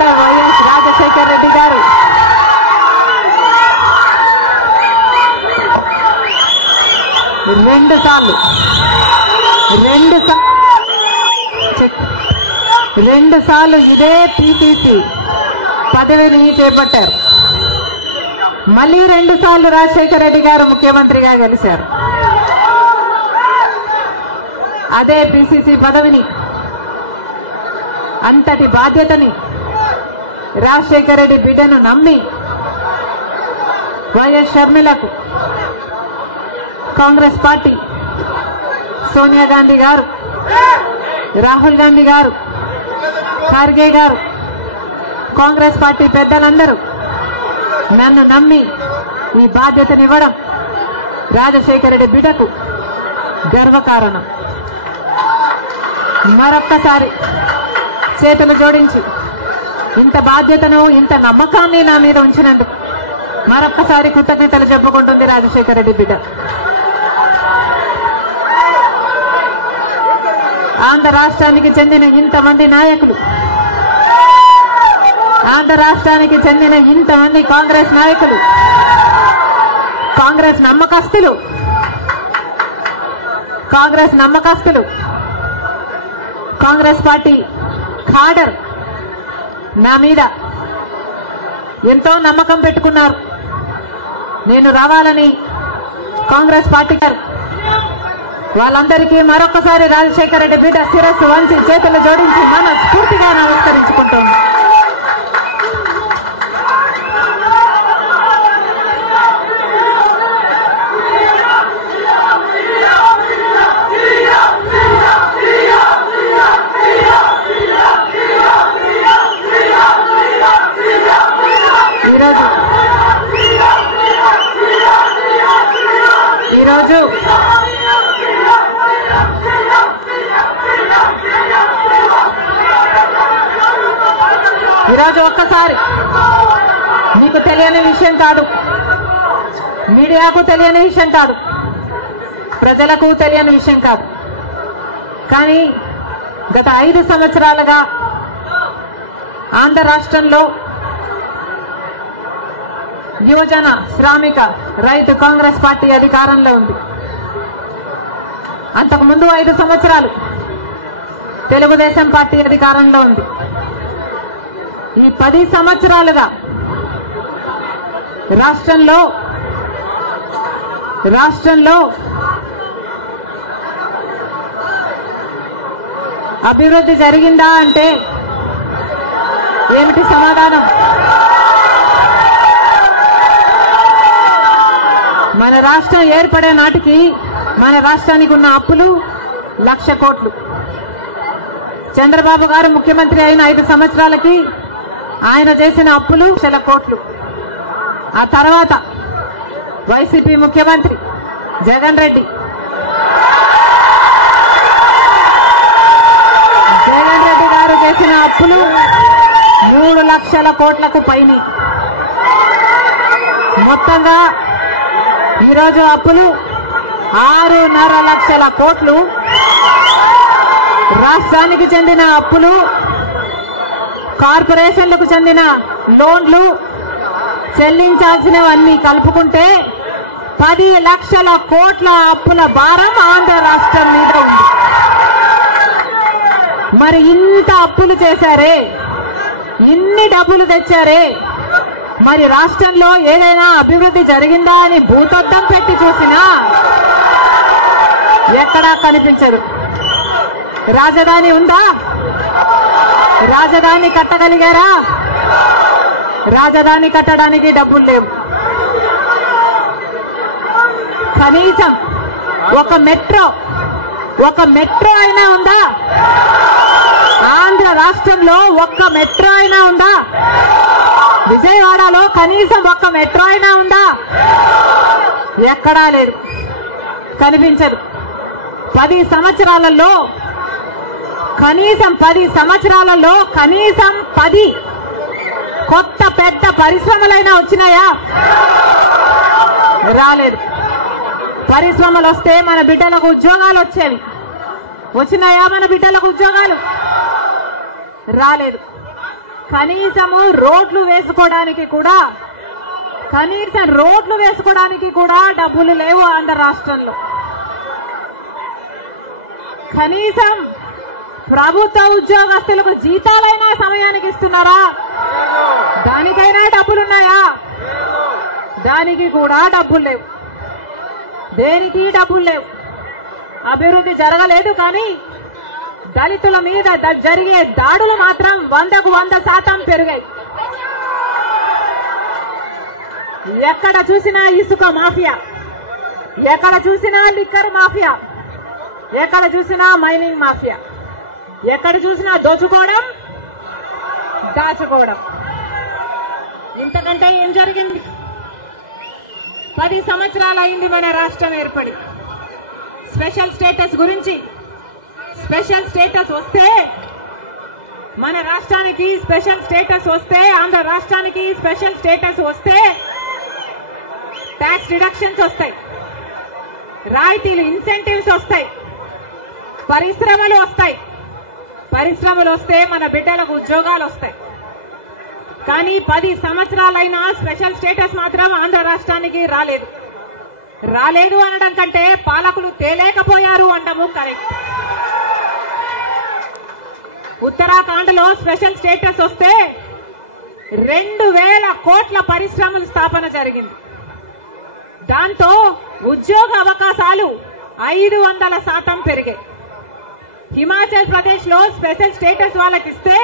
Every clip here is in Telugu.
డాక్టర్ వైఎస్ రాజశేఖర రెడ్డి గారు రెండు సార్లు ఇదే పిసిసి పదవిని చేపట్టారు. మళ్ళీ 2 సార్లు రాజశేఖర రెడ్డి గారు ముఖ్యమంత్రిగా గెలిచారు. అదే పిసిసి పదవిని, అంతటి బాధ్యతని రాజశేఖర రెడ్డి బిడ్డను నమ్మి వైఎస్ షర్మిలకు కాంగ్రెస్ పార్టీ, సోనియా గాంధీ గారు, రాహుల్ గాంధీ గారు, ఖార్గే గారు, కాంగ్రెస్ పార్టీ పెద్దలందరూ నన్ను నమ్మి ఈ బాధ్యతనివ్వడం రాజశేఖర రెడ్డి బిడ్డకు గర్వకారణం. మరొక్కసారి చేతులు జోడించి ఇంత బాధ్యతను, ఇంత నమ్మకాన్ని నా మీద ఉంచినందుకు మరొక్కసారి కృతజ్ఞతలు చెప్పుకుంటుంది రాజశేఖర రెడ్డి బిడ్డ. ఆంధ్ర రాష్ట్రానికి చెందిన ఇంతమంది నాయకులు, ఆంధ్ర రాష్ట్రానికి చెందిన ఇంతమంది కాంగ్రెస్ నాయకులు, కాంగ్రెస్ నమ్మకస్తులు, కాంగ్రెస్ పార్టీ ఖాడర్ నా మీద ఎంతో నమ్మకం పెట్టుకున్నారు. నేను రావాలని కాంగ్రెస్ పార్టీ వాళ్ళందరికీ మరొకసారి రాజశేఖర రెడ్డి బిడ్డ శిరస్సు వంచి చేతులు జోడించి మనస్ఫూర్తిగా నమస్కరించుకుంటోంది. ఈరోజు ఒక్కసారి మీకు తెలియని విషయం కాదు, మీడియాకు తెలియని విషయం కాదు, ప్రజలకు తెలియని విషయం కాదు. కానీ గత 5 సంవత్సరాలుగా ఆంధ్ర రాష్ట్రంలో యువజన, శ్రామిక, రైతు కాంగ్రెస్ పార్టీ అధికారంలో ఉంది. అంతకుముందు 5 సంవత్సరాలు తెలుగుదేశం పార్టీ అధికారంలో ఉంది. ఈ 10 సంవత్సరాలుగా రాష్ట్రంలో అభివృద్ధి జరిగిందా అంటే ఏమిటి సమాధానం? మన రాష్ట్రం ఏర్పడే నాటికి మన రాష్ట్రానికి ఉన్న అప్పులు 1,00,000 కోట్లు. చంద్రబాబు గారు ముఖ్యమంత్రి అయిన 5 సంవత్సరాలకి ఆయన చేసిన అప్పులు 1,00,000 కోట్లు. ఆ తర్వాత వైసీపీ ముఖ్యమంత్రి జగన్ రెడ్డి గారు చేసిన అప్పులు 3,00,000 కోట్లకు పైన. మొత్తంగా ఈరోజు అప్పులు 6.5 లక్షల కోట్లు. రాష్ట్రానికి చెందిన అప్పులు, కార్పొరేషన్లకు చెందిన లోన్లు, చెల్లించాల్సినవన్నీ కలుపుకుంటే 10 లక్షల కోట్ల అప్పుల భారం ఆంధ్ర రాష్ట్రం మీద ఉంది. మరి ఇంత అప్పులు చేశారే, ఇన్ని డబ్బులు తెచ్చారే, మరి రాష్ట్రంలో ఏదైనా అభివృద్ధి జరిగిందా అని భూతద్దం పెట్టి చూసినా ఎక్కడా కనిపించదు. రాజధాని ఉందా? రాజధాని కట్టగలిగారా? రాజధాని కట్టడానికి డబ్బులు లేవు. కనీసం ఒక మెట్రో అయినా ఉందా? ఆంధ్ర రాష్ట్రంలో ఒక్క మెట్రో అయినా ఉందా? విజయవాడలో కనీసం ఒక్క మెట్రో అయినా ఉందా? ఎక్కడా లేదు, కనిపించదు. 10 సంవత్సరాలలో కనీసం 10 కొత్త పెద్ద పరిశ్రమలైనా వచ్చినాయా? రాలేదు. పరిశ్రమలు వస్తే మన బిడ్డలకు ఉద్యోగాలు వచ్చేవి. వచ్చినాయా మన బిడ్డలకు ఉద్యోగాలు? రాలేదు. కనీసం రోడ్లు వేసుకోవడానికి కూడా డబ్బులు లేవు ఆంధ్ర రాష్ట్రంలో. కనీసం ప్రభుత్వ ఉద్యోగస్తులకు జీతాలైనా సమయానికి ఇస్తున్నారా? దానికైనా డబ్బులున్నాయా? దానికి కూడా డబ్బులు లేవు. దేనికి డబ్బులు లేవు. అభివృద్ధి జరగలేదు. కానీ దళితుల మీద జరిగే దాడులు మాత్రం 100% పెరిగాయి. ఎక్కడ చూసినా ఇసుక మాఫియా, ఎక్కడ చూసినా లిక్కర్ మాఫియా, ఎక్కడ చూసినా మైనింగ్ మాఫియా, ఎక్కడ చూసినా దోచుకోవడం, దాచుకోవడం. ఇంతకంటే ఏం జరిగింది? 10 సంవత్సరాలు అయింది మన రాష్ట్రం ఏర్పడి. స్పెషల్ స్టేటస్ గురించి, స్పెషల్ స్టేటస్ వస్తే మన రాష్ట్రానికి స్పెషల్ స్టేటస్ వస్తే, ఆంధ్ర రాష్ట్రానికి స్పెషల్ స్టేటస్ వస్తే ట్యాక్స్ రిడక్షన్స్ వస్తాయి, రాయితీలు, ఇన్సెంటివ్స్ వస్తాయి, పరిశ్రమలు వస్తాయి. పరిశ్రమలు వస్తే మన బిడ్డలకు ఉద్యోగాలు వస్తాయి. కానీ 10 సంవత్సరాలైనా స్పెషల్ స్టేటస్ మాత్రం ఆంధ్ర రాష్ట్రానికి రాలేదు. రాలేదు అనడం కంటే పాలకులు తేలేకపోయారు అంటాము కరెక్ట్. ఉత్తరాఖండ్ లో స్పెషల్ స్టేటస్ వస్తే 2000 కోట్ల పరిశ్రమల స్థాపన జరిగింది. దాంతో ఉద్యోగ అవకాశాలు 500% పెరిగాయి. హిమాచల్ ప్రదేశ్ లో స్పెషల్ స్టేటస్ వాళ్ళకి ఇస్తే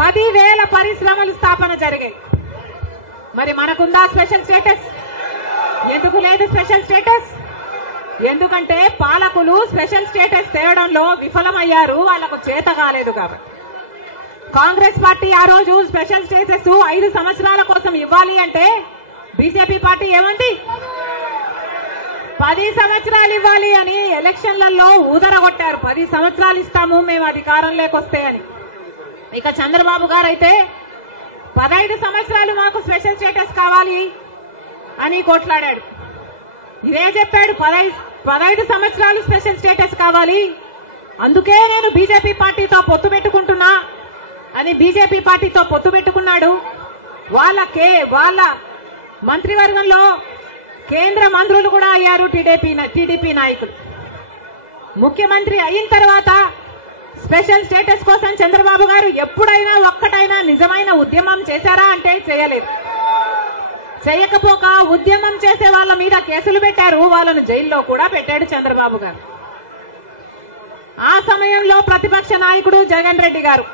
10,000 పరిశ్రమల స్థాపన జరిగాయి. మరి మనకుందా స్పెషల్ స్టేటస్? ఎందుకు లేదు స్పెషల్ స్టేటస్? ఎందుకంటే పాలకులు స్పెషల్ స్టేటస్ తేవడంలో విఫలమయ్యారు, వాళ్లకు చేత కాలేదు. కాబట్టి కాంగ్రెస్ పార్టీ ఆ రోజు స్పెషల్ స్టేటస్ 5 సంవత్సరాల కోసం ఇవ్వాలి అంటే బీజేపీ పార్టీ ఏమంది? 10 సంవత్సరాలు ఇవ్వాలి అని ఎలక్షన్లలో ఊదరగొట్టారు. 10 సంవత్సరాలు ఇస్తాము మేము అధికారంలోకి వస్తే అని. ఇక చంద్రబాబు గారు అయితే 15 సంవత్సరాలు మాకు స్పెషల్ స్టేటస్ కావాలి అని కొట్లాడాడు. ఇదే చెప్పాడు, 15 సంవత్సరాలు స్పెషల్ స్టేటస్ కావాలి, అందుకే నేను బీజేపీ పార్టీతో పొత్తు పెట్టుకుంటున్నా అని బీజేపీ పార్టీతో పొత్తు పెట్టుకున్నాడు. వాళ్ళ మంత్రివర్గంలో కేంద్ర మంత్రులు కూడా అయ్యారు టీడీపీ నాయకులు. ముఖ్యమంత్రి అయిన తర్వాత స్పెషల్ స్టేటస్ కోసం చంద్రబాబు గారు ఎప్పుడైనా ఒక్కటైనా నిజమైన ఉద్యమం చేశారా అంటే చేయలేదు. చేయకపోక ఉద్యమం చేసే వాళ్ళ మీద కేసులు పెట్టారు, వాళ్ళను జైల్లో కూడా పెట్టాడు చంద్రబాబు గారు. ఆ సమయంలో ప్రతిపక్ష నాయకుడు జగన్ రెడ్డి గారు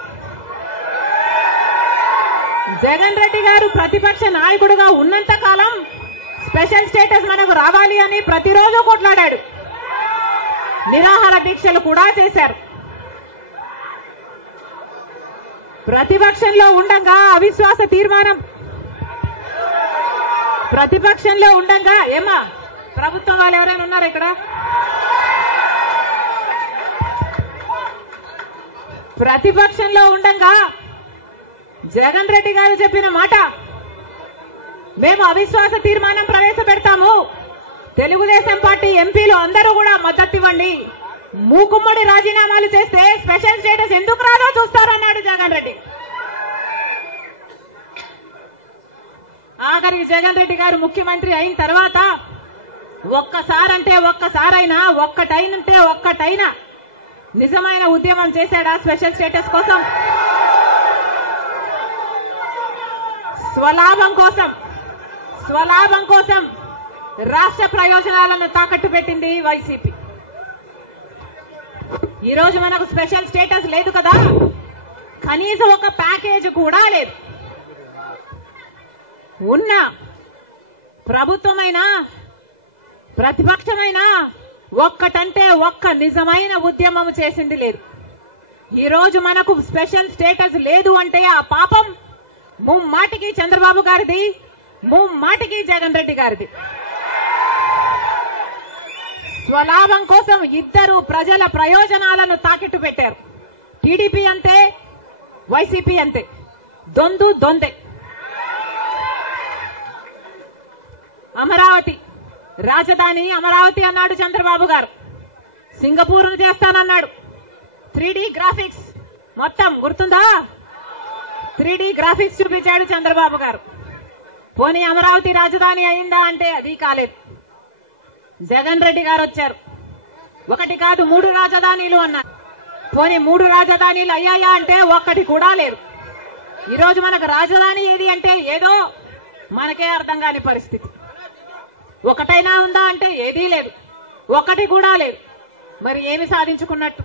ప్రతిపక్ష నాయకుడుగా ఉన్నంత కాలం స్పెషల్ స్టేటస్ మనకు రావాలి అని ప్రతిరోజు కొట్లాడాడు. నిరాహార దీక్షలు కూడా చేశారు. ప్రతిపక్షంలో ఉండగా అవిశ్వాస తీర్మానం, ప్రతిపక్షంలో ఉండగా ఏమా ప్రభుత్వం వాళ్ళు ఎవరైనా ఉన్నారు ఇక్కడ? ప్రతిపక్షంలో ఉండగా జగన్ రెడ్డి గారు చెప్పిన మాట, మేము అవిశ్వాస తీర్మానం ప్రవేశపెడతాము, తెలుగుదేశం పార్టీ ఎంపీలు అందరూ కూడా మద్దతు ఇవ్వండి, మూకుమ్మడి రాజీనామాలు చేస్తే స్పెషల్ స్టేటస్ ఎందుకు రాదో చూస్తారన్నాడు జగన్ రెడ్డి. ఆఖరికి జగన్ రెడ్డి గారు ముఖ్యమంత్రి అయిన తర్వాత ఒక్కటైనా నిజమైన ఉద్యమం చేశాడా స్పెషల్ స్టేటస్ కోసం? స్వలాభం కోసం రాష్ట్ర ప్రయోజనాలను తాకట్టు పెట్టింది వైసీపీ. ఈ రోజు మనకు స్పెషల్ స్టేటస్ లేదు కదా, కనీసం ఒక ప్యాకేజ్ కూడా లేదు. ఉన్న ప్రభుత్వమైనా ప్రతిపక్షమైనా ఒక్కటంటే ఒక్క నిజమైన ఉద్యమం చేసింది లేదు. ఈ రోజు మనకు స్పెషల్ స్టేటస్ లేదు అంటే ఆ పాపం ముమ్మాటికి చంద్రబాబు గారిది, ముమ్మాటికి జగన్ రెడ్డి గారిది. స్వలాభం కోసం ఇద్దరు ప్రజల ప్రయోజనాలను తాకట్టు పెట్టారు. టీడీపీ అంతే, వైసీపీ అంతే, దొందే. అమరావతి రాజధాని అమరావతి అన్నాడు చంద్రబాబు గారు, సింగపూర్ను చేస్తానన్నాడు. 3D గ్రాఫిక్స్ మొత్తం గుర్తుందా? 3D గ్రాఫిక్స్ చూపించాడు చంద్రబాబు గారు. పోనీ అమరావతి రాజధాని అయిందా అంటే అది కాలేదు. జగన్ రెడ్డి గారు వచ్చారు, ఒకటి కాదు 3 రాజధానులు అన్నారు. పోనీ 3 రాజధానులు అయ్యాయా అంటే ఒక్కటి కూడా లేదు. ఈరోజు మనకు రాజధాని ఏది అంటే ఏదో మనకే అర్థం కాని పరిస్థితి. ఒకటైనా ఉందా అంటే ఏదీ లేదు, ఒక్కటి కూడా లేదు. మరి ఏమి సాధించుకున్నట్టు?